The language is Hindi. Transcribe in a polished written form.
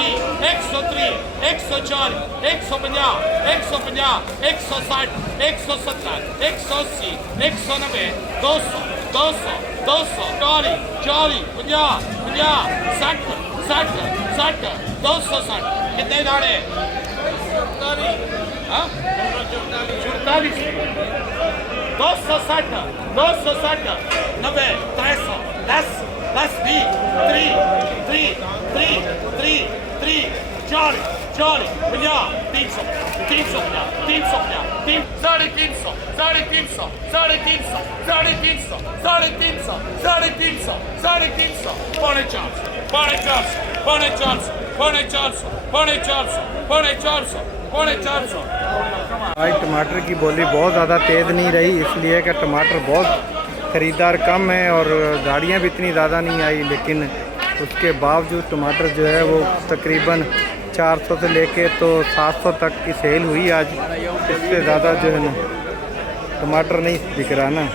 103 104 150 150 160 170 180 190 200 200 200 40 40 50 50 60 60 60 260 कितने दाने हाँ 44 260 260 90 300 10 10 20 3 40 40 50 300 350 350 साढ़े 300 साढ़े 300 साढ़े 300 साढ़े 300 साढ़े 300 साढ़े 300 साढ़े 300 पौने 400 पौने 400 पौने 400 पौने 400 पौने 400 पौने 400 पौने 400। आज टमाटर की बोली बहुत ज़्यादा तेज़ नहीं रही, इसलिए कि टमाटर बहुत ख़रीदार कम है और गाड़ियाँ भी इतनी ज़्यादा नहीं आई, लेकिन उसके बावजूद टमाटर जो है वो तकरीबन 400 से लेके तो 700 तक की सेल हुई आज। इससे ज़्यादा जो है ना टमाटर नहीं दिख रहा ना।